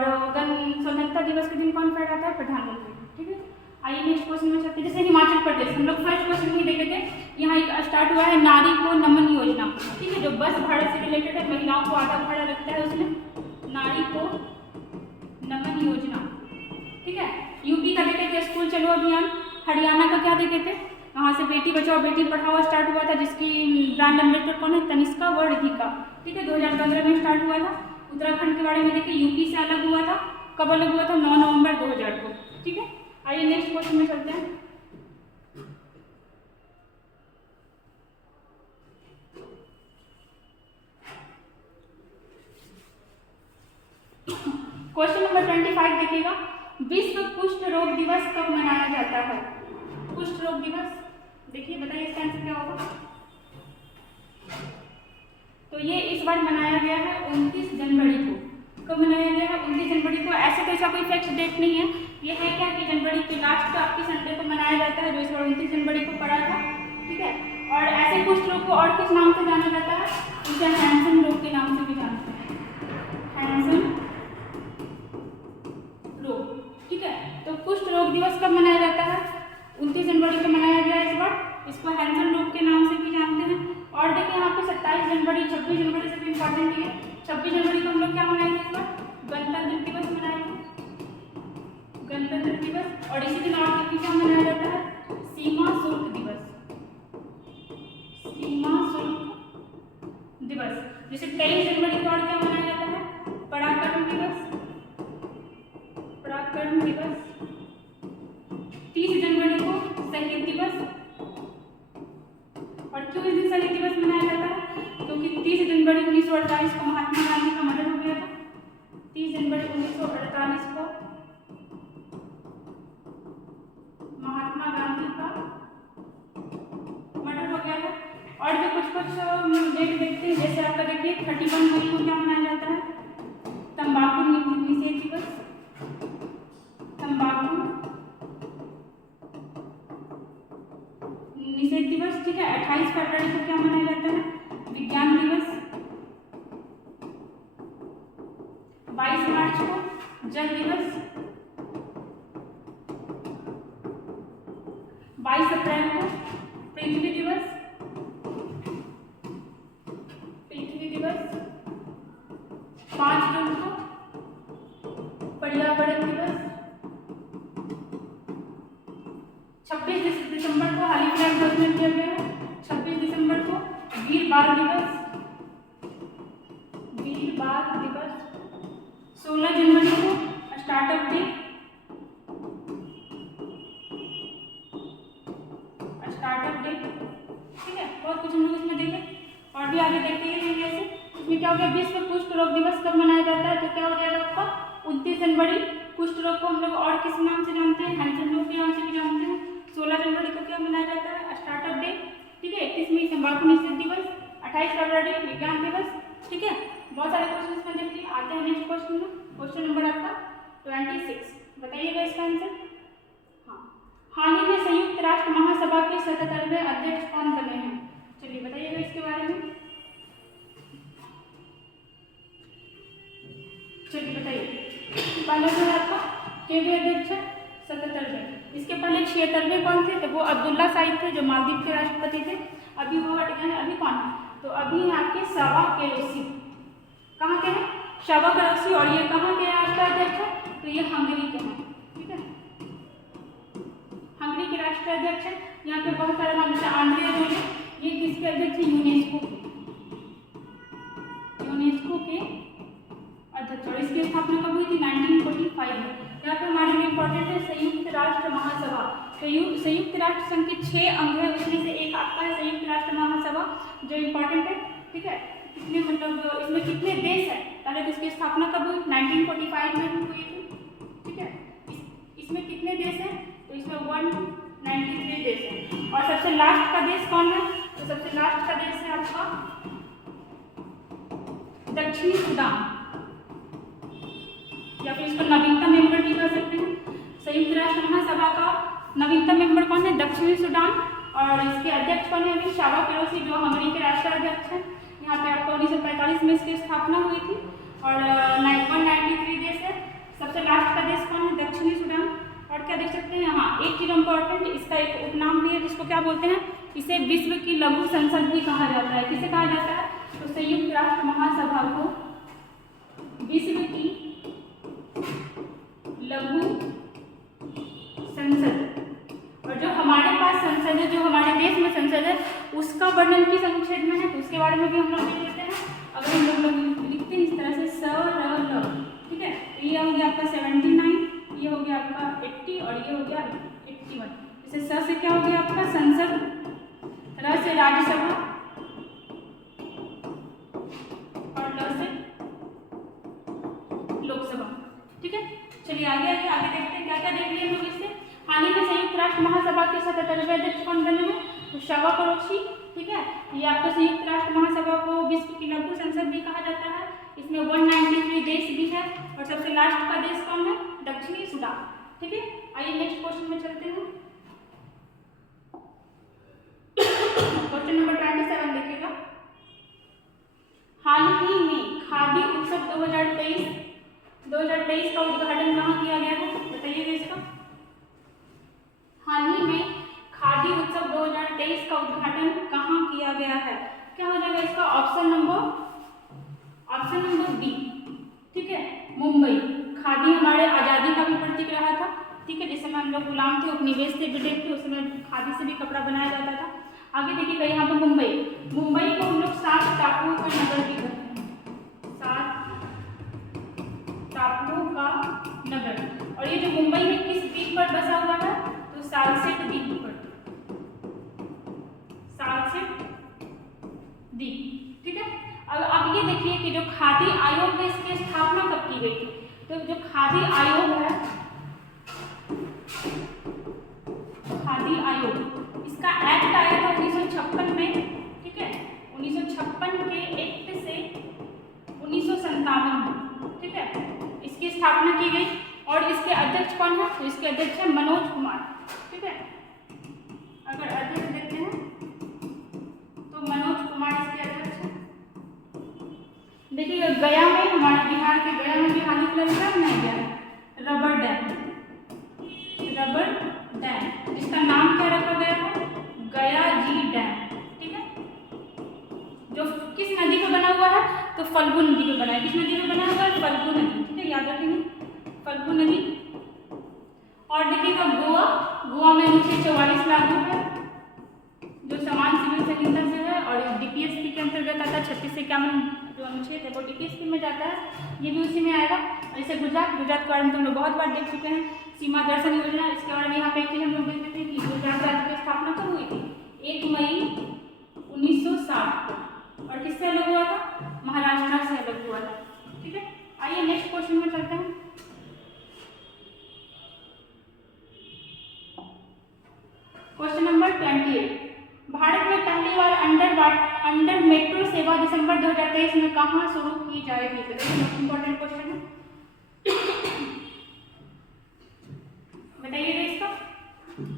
स्वतंत्रता दिवस के दिन कौन फहराता है? प्रधानमंत्री, ठीक है। आइए नेक्स्ट क्वेश्चन में चलते हैं। जैसे हिमाचल प्रदेश, हम लोग फर्स्ट क्वेश्चन में देखे थे, यहाँ एक स्टार्ट हुआ है नारी को नमन योजना, ठीक है, जो बस भाड़ा से रिलेटेड है, महिलाओं को आधा भाड़ा लगता है उसमें, नारी को नमन योजना, ठीक है। यूपी का देखे थे स्कूल चलो अभियान, हरियाणा का क्या देखे थे, वहाँ से बेटी बचाओ बेटी पढ़ाओ स्टार्ट हुआ था, जिसकी ब्रांड एम्बेसडर कौन है? तनिष्का व रिधिका, ठीक है, 2015 में स्टार्ट हुआ था। उत्तराखंड के बारे में देखिए, यूपी से अलग हुआ था, कब अलग हुआ था? 9 नवंबर 2000 को, ठीक है। आइए नेक्स्ट क्वेश्चन में चलते हैं। क्वेश्चन नंबर 25 देखिएगा, विश्व कुष्ठ रोग दिवस कब मनाया जाता है? कुष्ठ रोग दिवस, देखिए बताइए इसका आंसर क्या होगा। तो ये इस बार मनाया गया है 29 जनवरी को। कब मनाया गया है? 29 जनवरी को। ऐसे तो ऐसा कोई फिक्स डेट नहीं है, ये है क्या कि जनवरी के लास्ट आपकी संडे को मनाया जाता है, जो इस बार 29 जनवरी को पड़ा था, ठीक है। और ऐसे कुष्ठ रोग को और किस नाम से जाना जाता है? इसे हैंसन रोग के नाम से भी जानते हैं, हैंसन रोग, ठीक है। तो कुष्ठ रोग दिवस कब मनाया जाता है? 29 जनवरी को मनाया गया इस बार, इसको हैंसन रोग के नाम से भी जानते हैं। और देखिए यहाँ पे 27 जनवरी 26 जनवरी से भी इंपॉर्टेंट है। 26 जनवरी को हम लोग क्या मनाएंगे इस बार? गणतंत्र दिवस मनाएंगे, गणतंत्र दिवस। और इसी दिन और क्या मनाया जाता है? सीमा शुल्क दिवस, सीमा शुल्क दिवस। जैसे 23 जनवरी को और क्या मनाया जाता है? पराक्रम दिवस, पराक्रम दिवस। 30 जनवरी को शहीद दिवस। और क्यों इस दिन शहीद दिवस मनाया जाता है? क्योंकि 30 जनवरी 1948 को महात्मा गांधी का मर्डर हो गया था। 30 जनवरी 1948 को महात्मा गांधी का मर्डर हो गया था। और भी कुछ डेट देखते हैं, जैसे आपका देखिए 31 मई को क्या मनाया जाता है? तंबाकू निषेध दिवस, तंबाकू निषेध दिवस, ठीक है। 28 फरवरी को क्या मनाया जाता है? विज्ञान दिवस। 22 मार्च को जल दिवस। 22 अप्रैल को पृथ्वी दिवस, पृथ्वी दिवस। 5 जून को पर्यावरण दिवस। 26 दिसंबर को हाल ही फिलहाल घोषणा किया गया है, 26 दिसंबर को वीर बाल दिवस, वीर बाल दिवस। 16 जनवरी को स्टार्टअप डे, स्टार्टअप डे, ठीक है। बहुत कुछ हम लोग इसमें देखें और भी आगे देखते ही रहेंगे। ऐसे इसमें क्या हो गया? विश्व कुष्ठ रोग दिवस कब मनाया जाता है? तो क्या हो जाएगा आपका? 29 जनवरी। कुष्ठ रोग को हम लोग और किस नाम से जानते हैं? हैंसन रोग के नाम से भी जानते हैं। 16 जनवरी को क्या मनाया जाता है? स्टार्टअप डे, ठीक है। 31 मई तंबाकू निषेध दिवस। 28 फरवरी विज्ञान दिवस, ठीक है। बहुत सारे क्वेश्चन इसमें देख लिए। आते हैं नेक्स्ट क्वेश्चन में। क्वेश्चन नंबर आपका 26, बताइएगा इसका आंसर। हाँ, हाल ही में संयुक्त राष्ट्र महासभा के 77वें अध्यक्ष कौन बने हैं? चलिए बताइएगा इसके बारे में। चलिए बताइए। पहला जो है आपका केवे अध्यक्ष है 77वें। इसके पहले 76वें कौन थे? तो वो अब्दुल्ला साहिब थे जो मालदीव के राष्ट्रपति थे। अभी वो हट गए हैं, अभी कौन है? तो अभी है आपके शवा केलोसी। कहाँ के हैं? शवा केलोसी। और ये कहाँ के राष्ट्राध्यक्ष है? तो ये हंगरी के हैं, ठीक है, हंगरी के राष्ट्राध्यक्ष है। यहाँ पे बहुत सारे नाम जैसे आंद्रिया जोले, ये किसके अध्यक्ष है? यूनेस्को के अध्यक्ष। और इसकी स्थापना कब हुई थी? 1945 में। यहाँ पे हमारे लिए इंपॉर्टेंट है संयुक्त राष्ट्र महासभा। तो संयुक्त राष्ट्र संघ के 6 अंग है, उसमें से एक आपका है संयुक्त राष्ट्र महासभा जो इम्पोर्टेंट है, ठीक है। कितने मतलब इसमें कितने देश है? पहले तो इसकी स्थापना कब हुई? 1945 में हुई थी, ठीक है। इसमें कितने देश हैं? तो इसमें 193 देश है। और सबसे लास्ट का देश कौन है? तो सबसे लास्ट का देश है आपका दक्षिणी सूडान, या फिर इसको नवीनतम मेंबर भी कह सकते हैं। संयुक्त राष्ट्र महासभा का नवीनतम मेंबर कौन है? दक्षिणी सूडान। और इसके अध्यक्ष कौन है? अभी शवा केलोसी जो हंगरी के राष्ट्राध्यक्ष हैं। यहाँ पे आपको 1945 में इसकी स्थापना हुई थी। और 193 देश है। सबसे लास्ट का देश कौन है? दक्षिणी सूडान। और क्या देख सकते हैं यहाँ एक चीज इम्पोर्टेंट, इसका एक उपनाम भी है जिसको क्या बोलते हैं? इसे विश्व की लघु संसद भी कहा जाता है। किसे कहा जाता है? तो संयुक्त राष्ट्र महासभा को विश्व की लघु संसद। और जो हमारे पास संसद है, जो हमारे देश में संसद है, उसका वर्णन किस अनुच्छेद में है? तो उसके बारे में भी हम लोग देख लेते हैं। अगर हम लोग लिखते हैं इस तरह से स र ल, ठीक है, तो ये हो गया आपका 79, ये हो गया आपका 80 और ये हो गया 81। जैसे स से क्या हो गया आपका संसद, र से राज्यसभा और ल से लोकसभा, ठीक है। चलिए आगे देखते हैं क्या क्या देख लिए हम लोग इससे। हाल ही में संयुक्त राष्ट्र महासभा के 77वें अध्यक्ष कौन बने हैं? तो शवा केलोसी, ठीक है। ये आपको संयुक्त राष्ट्र महासभा को विश्व की लघु संसद भी कहा जाता है। इसमें 193 देश भी है। और सबसे लास्ट का देश कौन है? दक्षिणी सूडान, ठीक है। आइए नेक्स्ट क्वेश्चन में चलते हैं। क्वेश्चन नंबर 27 देखिएगा। हाल ही में खादी उत्सव 2023 का उद्घाटन कहाँ किया गया है? बताइएगा इसका। हाल ही में खादी उत्सव 2023 का उद्घाटन कहाँ किया गया है? क्या हो जाएगा इसका? ऑप्शन नंबर बी, ठीक है, मुंबई। खादी हमारे आज़ादी का भी प्रतीक रहा था, ठीक है। जिस समय हम लोग गुलाम थे, उपनिवेश थे, ब्रिटेन थे, उस समय खादी से भी कपड़ा बनाया जाता था। आगे देखिएगा यहाँ पर मुंबई को हम लोग 7 टापुओं का नगर भी कहते हैं। 7 टापुओं का नगर। और ये जो मुंबई है किस द्वीप पर बसा हुआ है? तो सालसेट द्वीप पर, सालसेट द्वीप, ठीक है। अब ये देखिए कि जो खादी आयोग है इसकी स्थापना कब की गई थी? तो जो खादी आयोग है, खादी आयोग, इसका एक्ट आया था 1956 में, ठीक है। 1956 के एक्ट से 1957 में, ठीक है, इसकी स्थापना की गई। और इसके अध्यक्ष कौन है? तो इसके अध्यक्ष है मनोज कुमार, ठीक है। अगर अध्यक्ष देखते हैं तो मनोज कुमार इसके अध्यक्ष हैं। देखिए गया में, हमारे बिहार के गया में भी हाल ही फिलहाल नहीं गया रबर डैम, जिसका नाम क्या रखा गया है? गया जी डैम, ठीक है। जो किस नदी पे बना हुआ है? तो फल्गु नदी पे बना है। किस नदी पे बना हुआ है? फल्गु नदी, ठीक है, याद रखेंगे फल्गु नदी। और देखिएगा गोवा में अनुच्छेद 44 लागू है, जो समान सिविल संहिता से है। और डीपीएसपी के अंतर्गत आता है। 36 से 51 जो अनुच्छेद है वो डीपीएसपी में जाता है, ये भी उसी में आएगा। जैसे गुजरात के बारे में तो हम लोग बहुत बार देख चुके हैं, सीमा दर्शन योजना। इसके बारे में यहाँ पे एक चीज हम लोग देख लेते हैं कि गुजरात राज्य की स्थापना कब हुई थी? 1 मई 1960 को। और किससे अलग हुआ था? महाराष्ट्र से अलग हुआ था, ठीक है। आइए नेक्स्ट क्वेश्चन में चलते हैं। Question number 28। भारत में पहली बार अंडर मेट्रो सेवा दिसंबर 2023 में कहाँ शुरू की जाएगी? इंपॉर्टेंट क्वेश्चन है, बताइएगा इसका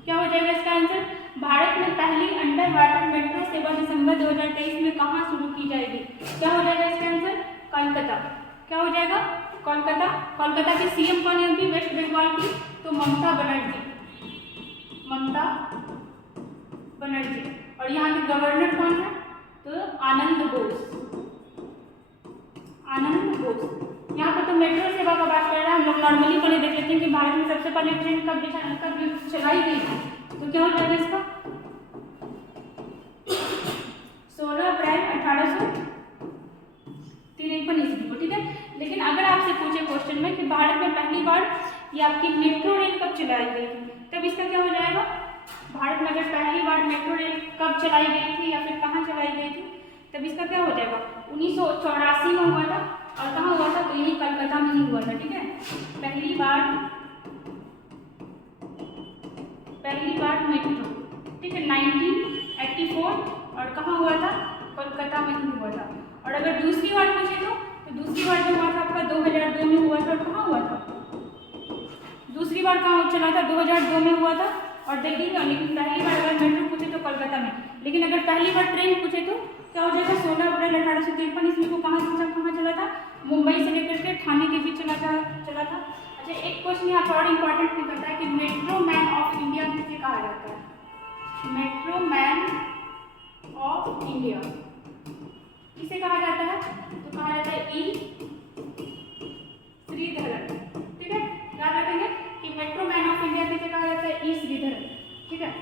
क्या हो जाएगा इसका आंसर। भारत में पहली अंडर वाटर मेट्रो सेवा दिसंबर 2023 में कहाँ शुरू की जाएगी? क्या हो जाएगा इसका आंसर? कोलकाता। क्या हो जाएगा? कोलकाता, कोलकाता की सीएम कौन है अभी वेस्ट बंगाल की? तो ममता बनर्जी, ममता बनर्जी। और यहाँ के गवर्नर कौन है? तो आनंद बोस, आनंद बोस। यहाँ पर तो मेट्रो सेवा का बात कर रहा है, हम लोग नॉर्मली पहले देख लेते हैं कि भारत में सबसे पहले ट्रेन कब चलाई गई थी। तो क्या हो जाएगा इसका? 16 अप्रैल 1853 ईस्वी को, ठीक है। लेकिन अगर आपसे पूछे क्वेश्चन में कि भारत में पहली बार ये आपकी मेट्रो रेल कब चलाई गई थी, तब इसका क्या हो जाएगा? भारत में अगर पहली बार मेट्रो रेल कब चलाई गई थी या फिर कहाँ चलाई गई थी, तब इसका क्या हो जाएगा? 1984 में हुआ था। और कहाँ हुआ था? तो यही कलकत्ता में ही हुआ था, ठीक है। पहली बार मेट्रो, ठीक है, 1984। और कहाँ हुआ था? कोलकाता में ही हुआ था। और अगर दूसरी बार पूछे तो दूसरी बार जो हुआ था आपका 2002 में हुआ था। और कहाँ हुआ था? दूसरी बार कहाँ चला था? 2002 में हुआ था। और देखिएगा, लेकिन पहली बार अगर मेट्रो पूछे तो कोलकाता में। लेकिन अगर पहली बार ट्रेन पूछे तो क्या हो जाएगा? 16 अप्रैल 1853 ईस्वी को कहाँ चला था? मुंबई से लेकर के ठाणे के बीच चला था। अच्छा, एक क्वेश्चन यहाँ पर और इम्पोर्टेंट नहीं करता है कि मेट्रो मैन ऑफ इंडिया किसे कहा जाता है? मेट्रो मैन ऑफ इंडिया किसे कहा जाता है? तो कहा जाता है ई श्रीधरन, ठीक है। याद रखेंगे कि मेट्रो मैन ऑफ इंडिया किसे कहा जाता है? ई श्रीधरन, ठीक है।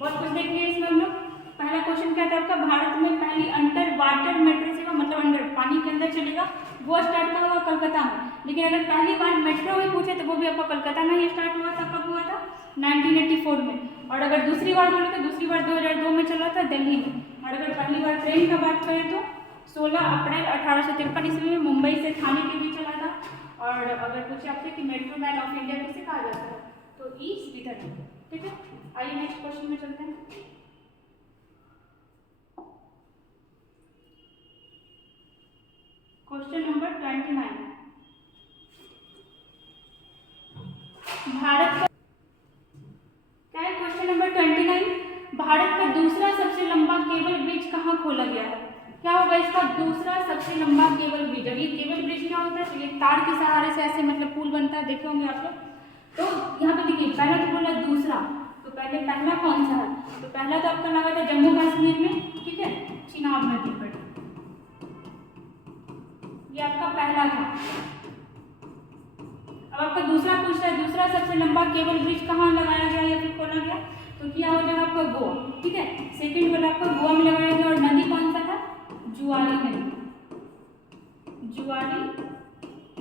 बहुत कुछ देख लिया इसमें हम लोग। पहला क्वेश्चन क्या था आपका? भारत में पहली अंडर वाटर मेट्रो सेवा, मतलब अंडर पानी के अंदर चलेगा, वो स्टार्ट कहाँ हुआ? कोलकाता में। लेकिन अगर पहली बार मेट्रो में पूछे तो वो भी आपका कोलकाता में ही स्टार्ट हुआ था। कब हुआ था? 1984 में। और अगर दूसरी बार बोले तो दूसरी बार 2002 में चला था, दिल्ली में। और अगर पहली बार ट्रेन का बात करें तो 16 अप्रैल 1853 ईस्वी में मुंबई से ठाणे के बीच चला था। और अगर पूछे आपसे कि मेट्रो मैन ऑफ इंडिया किसे कहा जाता है, तो ई श्रीधरन, ठीक है। आइए नेक्स्ट क्वेश्चन में चलते हैं। Question number 29। भारत का क्या है? क्वेश्चन नंबर 29, भारत का दूसरा सबसे लंबा केबल ब्रिज कहाँ खोला गया है? क्या होगा इसका? दूसरा सबसे लंबा केबल ब्रिज। अब ये केबल ब्रिज क्या होता है? तो ये तार के सहारे से ऐसे मतलब पुल बनता है, देखे होंगे आप लोग। तो यहाँ पे देखिए, पहला तो बोला दूसरा, तो पहले पहला कौन सा है? तो पहला तो आपका लगा था जम्मू कश्मीर में, ठीक है, चिनाब नदी पर। ये आपका पहला था। अब आपका दूसरा पूछ रहा है दूसरा सबसे लंबा केबल ब्रिज कहाँ लगाया गया या फिर खोला गया? तो क्या हो जाएगा आपका? गोवा, ठीक है। सेकंड वाला आपका गोवा में लगाया गया। और नदी कौन सा था? जुआरी नदी, जुआरी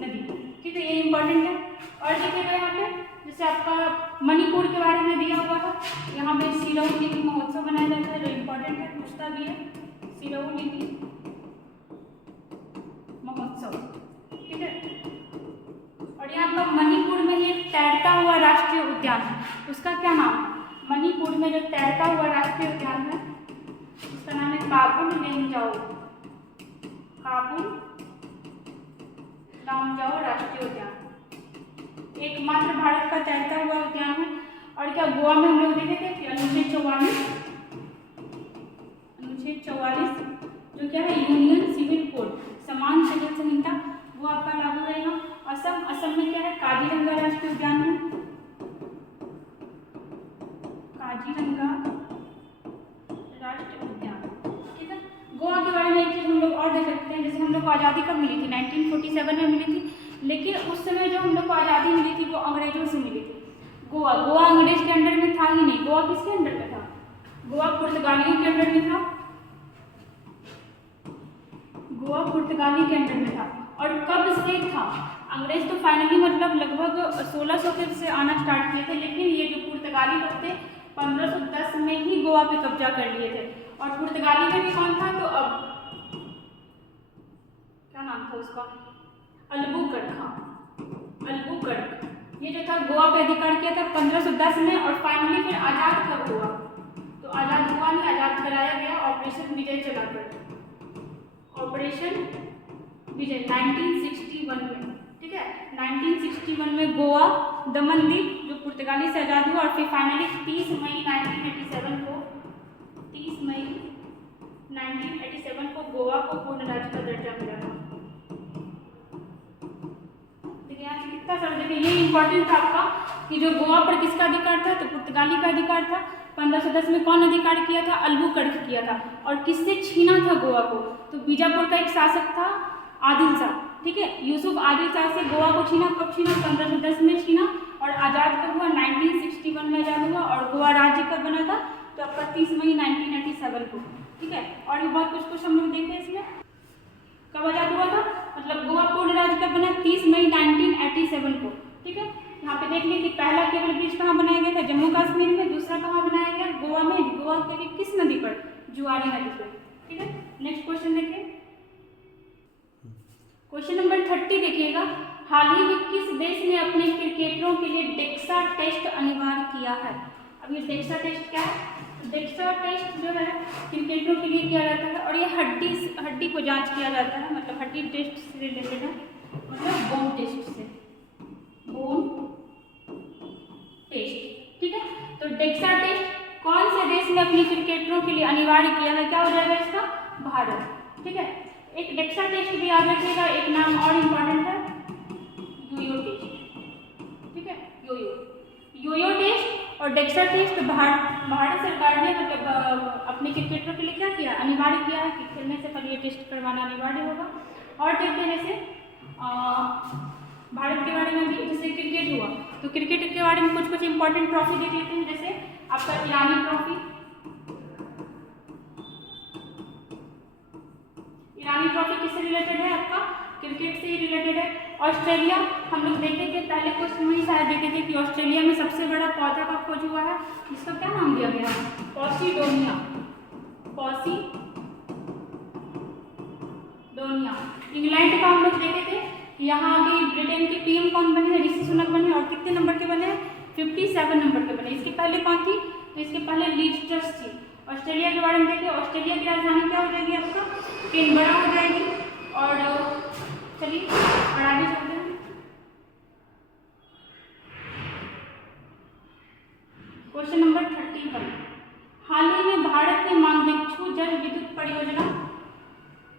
नदी, ठीक है। ये इंपॉर्टेंट है। और देखिएगा यहाँ पे जैसे आपका मणिपुर के बारे में दिया हुआ है, यहाँ पे सिरोही लिपि महोत्सव मनाया जाता है, जो इम्पोर्टेंट है, पूछता भी है। सिरोही लिपि महोत्सव, ठीक है। और यहाँ पर मणिपुर में ये तैरता हुआ राष्ट्रीय उद्यान है, उसका क्या नाम? मणिपुर में जो तैरता हुआ राष्ट्रीय उद्यान है उसका नाम है काबुल लेमजाओ, काबुल लामजाओ राष्ट्रीय उद्यान। एकमात्र भारत का तैरता हुआ उद्यान है। और क्या गोवा में हम लोग देखे थे कि अनुच्छेद 44 जो क्या है? यूनियन सिविल कोड, समान सिविल संहिता, वो आपका लागू रहेगा। असम में क्या है? काजीरंगा राष्ट्रीय उद्यान है, काजीरंगा राष्ट्रीय उद्यान, ठीक है। गोवा के बारे में एक चीज हम लोग और देख सकते हैं, जैसे हम लोग को आज़ादी कब मिली थी? 1947 में मिली थी। लेकिन उस समय जो हम लोग को आज़ादी मिली थी वो अंग्रेजों से मिली थी। गोवा अंग्रेज के अंडर में था ही नहीं। गोवा किसके अंडर में था? गोवा पुर्तगालियों के अंडर में था, गोवा पुर्तगाली के अंडर में था। और कब से था? अंग्रेज तो फाइनली मतलब लगभग 1600 के से आना स्टार्ट किए थे, लेकिन ये जो पुर्तगाली लोग थे 1510 में ही गोवा पे कब्जा कर लिए थे। और पुर्तगाली में भी कौन था? तो अब क्या नाम था उसका? अलबुकर्क, हाँ, अलबुकर्क। ये जो था गोवा पे अधिकार किया था 1510 में। और फाइनली फिर आज़ाद कब हुआ? तो आज़ाद हुआ नहीं, आज़ाद कराया गया ऑपरेशन विजय चलाकर, ऑपरेशन विजय 1961 में, ठीक है। 1961 में गोवा दमनदीप जो पुर्तगाली से आज़ाद हुआ। और फिर फाइनली 30 मई 1987 को गोवा को पूर्ण राज्य का दर्जा मिला था। देखिए ये इंपॉर्टेंट था आपका कि जो गोवा पर किसका अधिकार था, तो पुर्तगाली का अधिकार था। 1510 में कौन अधिकार किया था, अल्बुकर्क किया था। और किससे छीना था गोवा को, तो बीजापुर का एक शासक था आदिल शाह, ठीक है। यूसुफ आदिल शाह से गोवा को छीना, कब छीना, 1510 में छीना। और आज़ाद कब हुआ, 1961 में आज़ाद हुआ। और गोवा राज्य कब बना था, तो आपका 30 मई 1987 को, ठीक है। और ये बहुत कुछ हम लोग देखें इसमें कब आज़ाद हुआ था, मतलब गोवा पूर्ण राज्य कब बना, 30 मई 1987 को, ठीक है। यहाँ पे देख लें कि पहला केबल ब्रिज कहाँ बनाया गया था, जम्मू कश्मीर में। दूसरा कहाँ बनाया गया, गोवा में। गोवा के लिए किस नदी पर, जुआरी नदी पर, ठीक है। नेक्स्ट क्वेश्चन देखिए, क्वेश्चन नंबर 30 देखिएगा। हाल ही में किस देश ने अपने क्रिकेटरों के लिए डेक्सा टेस्ट अनिवार्य किया है। अब ये डेक्सा टेस्ट क्या है, डेक्सा टेस्ट जो है क्रिकेटरों के लिए किया जाता है। और ये हड्डी को जांच किया जाता है, मतलब हड्डी टेस्ट से रिलेटेड है, मतलब बोन टेस्ट से, बोन टेस्ट, ठीक है। तो डेक्सा टेस्ट कौन से देश ने अपने क्रिकेटरों के लिए अनिवार्य किया है, क्या हो जाएगा इसका, भारत, ठीक है। एक डेक्सा टेस्ट भी याद रखिएगा, एक नाम और इम्पॉर्टेंट है, योयो टेस्ट, ठीक है। योयो टेस्ट और डेक्सा टेस्ट भारत सरकार ने मतलब अपने क्रिकेटरों के लिए क्या किया, अनिवार्य किया है कि खेलने से पहले ये टेस्ट करवाना अनिवार्य होगा। और देखते हैं जैसे भारत के बारे में भी, जैसे क्रिकेट हुआ तो क्रिकेट के बारे में कुछ कुछ इंपॉर्टेंट ट्रॉफी देख लेते हैं। जैसे आपका ईरानी ट्रॉफी, ईरानी ट्रॉफी किससे रिलेटेड है, आपका क्रिकेट से ही रिलेटेड है। ऑस्ट्रेलिया, हम लोग देखे थे पहले क्वेश्चन में ही शायद देखे थे कि ऑस्ट्रेलिया में सबसे बड़ा पौधा का खोज हुआ है, जिसका क्या नाम दिया गया है, पॉसिडोनिया, पॉसिडोनिया। इंग्लैंड का हम लोग देखे थे, यहाँ अभी ब्रिटेन के पीएम कौन बने हैं, ऋषि सुनक बने। और कितने नंबर के बने हैं, 57 नंबर के बने। इसके पहले कौन थी, तो इसके पहले लीज ट्रस्ट थी। ऑस्ट्रेलिया के बारे में देखिए, ऑस्ट्रेलिया की राजधानी क्या हो जाएगी आपका, कैनबरा हो जाएगी। और चलिए और आगे चलते हैं। क्वेश्चन नंबर 31, हाल ही में भारत ने मांगदेच्छू जल विद्युत परियोजना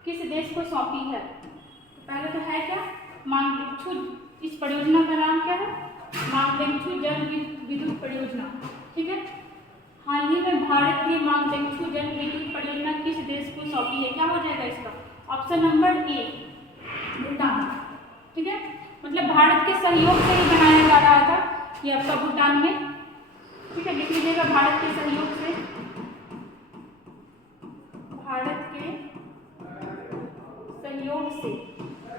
किस देश को सौंपी है। तो पहले तो है क्या, मांगदेच्छू, इस परियोजना का नाम क्या है, मांगदेच्छू जल विद्युत परियोजना, ठीक है। हाल ही में भारत ने मांगदेच्छू जल विद्युत परियोजना किस देश को सौंपी है, क्या हो जाएगा इसका, ऑप्शन नंबर ए, भूटान, ठीक है। मतलब भारत के सहयोग से ही बनाया जा रहा था ये आपका भूटान में, ठीक है। लिख लीजिएगा, भारत के सहयोग से, भारत के सहयोग से,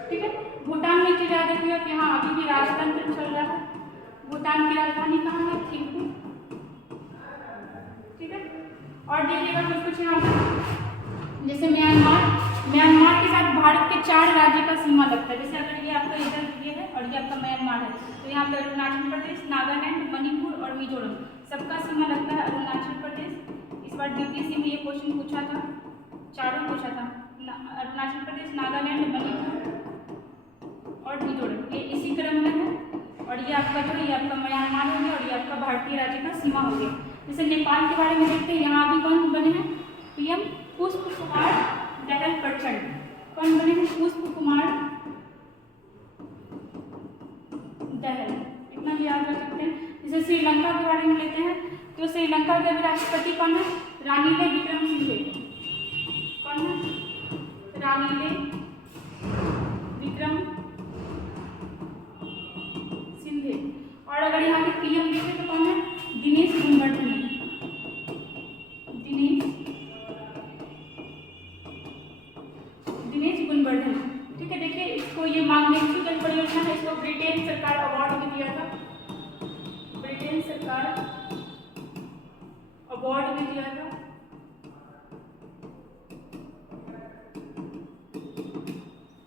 ठीक है। भूटान में चीज याद रखिएगा कि हाँ अभी भी राजतंत्र चल रहा है। भूटान की राजधानी कहाँ है, थिम्पू, ठीक है। और देखिएगा कुछ यहाँ पर, जैसे म्यांमार के साथ भारत के 4 राज्य का सीमा लगता है। जैसे अगर ये आपका इधर ये है और ये आपका म्यांमार है, तो यहाँ पे अरुणाचल प्रदेश, नागालैंड, मणिपुर और मिजोरम सबका सीमा लगता है अरुणाचल प्रदेश। इस बार DPSC में ये क्वेश्चन पूछा था, चारों पूछा था, अरुणाचल प्रदेश, नागालैंड, मणिपुर और मिजोरम, ये इसी क्रम में है। और ये आपका जो, ये आपका म्यांमार हो गया और ये आपका भारतीय राज्य का सीमा हो गया। जैसे नेपाल के बारे में देखते हैं, यहाँ भी कौन बने हैं, PM पुष्प कुमार दहल प्रचंड, कौन बने हैं, पुष्प कुमार दहल, इतना भी याद रख सकते हैं। जैसे श्रीलंका के बारे में लेते हैं, तो श्रीलंका के राष्ट्रपति कौन है, रानीले विक्रमसिंघे, कौन है, रानीले विक्रमसिंघे। और अगर यहाँ के PM देखें तो कौन है, दिनेश गुणवर्धने, दिनेश गुणवर्धन, ठीक है। देखिए इसको, ये मांगदेच्छू जल परियोजना है, इसको ब्रिटेन सरकार अवार्ड भी दिया था, ब्रिटेन सरकार अवार्ड भी दिया था,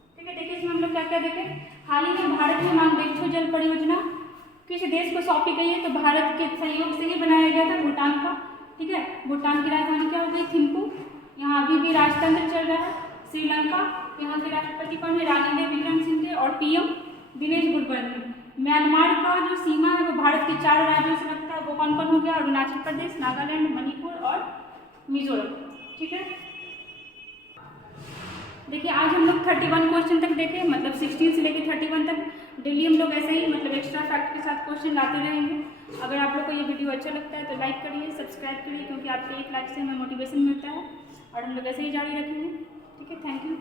ठीक है। देखिए इसमें हम लोग क्या क्या देखें, हाल ही में भारत में मांगदेच्छू जल परियोजना किस देश को सौंपी गई है, तो भारत के सहयोग से ही बनाया गया था, भूटान का, ठीक है। भूटान की राजधानी क्या हो गई, थिम्पू। यहाँ अभी भी राजतंत्र चल रहा है। श्रीलंका, यहाँ के राष्ट्रपति कौन है, रानीले विक्रमसिंघे और PM दिनेश गुणवर्धन। म्यांमार का जो सीमा है वो भारत के 4 राज्यों से लगता है, वो कौन कौन हो गया, अरुणाचल प्रदेश, नागालैंड, मणिपुर और मिजोरम, ठीक है। देखिए आज हम लोग 31 क्वेश्चन तक देखे, मतलब 16 से लेकर 31 तक डेली हम लोग ऐसे ही मतलब एक्स्ट्रा फैक्ट के साथ क्वेश्चन लाते रहेंगे। अगर आप लोग को ये वीडियो अच्छा लगता है तो लाइक करिए, सब्सक्राइब करिए, क्योंकि आपके एक लाइक से हमें मोटिवेशन मिलता है और हम लोग ऐसे ही जारी रखेंगे। ठीक है, थैंक यू।